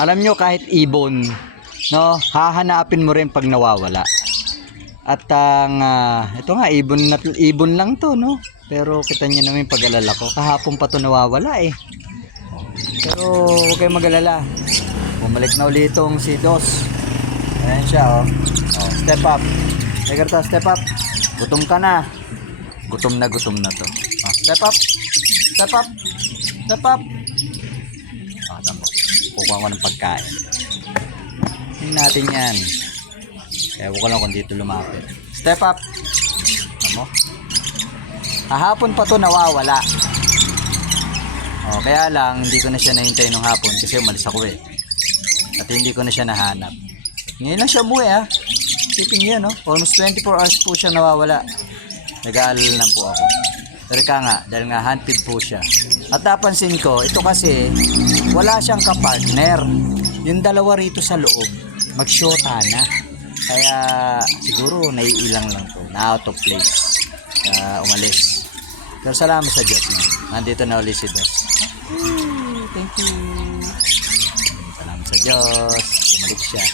Alam nyo, kahit ibon, no, hahanapin mo rin pag nawawala. At ang ito nga, ibon lang to, no. Pero kita niyo naman yung pag-alala ko. Kahapon pa to nawawala eh. Pero huwag kayong mag-alala. Bumalik na ulit itong si Dos. Ayan siya, oh. Oh, step up. Egerta, step up. Gutom ka na. Gutom na to. Oh, step up. Step up. Step up. Oh, tamo. Kukuha ko ng pagkain. Tingnan natin yan. Ewan ko lang kung dito lumapit. Step up. Tamo. Kahapon pa to nawawala. Oh, kaya lang hindi ko na siya nahintay nung hapon kasi umalis ako eh. At hindi ko na siya nahanap. Ngayon lang siya umuwi ah. Sipin niyo no, almost 24 hours po siya nawawala. Nag-aalala lang po ako. Pero nga, dahil nga hunted po siya. At napansin ko, ito kasi wala siyang kapartner. Yung dalawa rito sa loob, mag-shota na. Kaya siguro naiilang lang to, na out of place. Umalis. Pero salamat sa Diyos no. Nandito na ulit si Dos. Thank you. Salamat sa Diyos. Bumalik siya.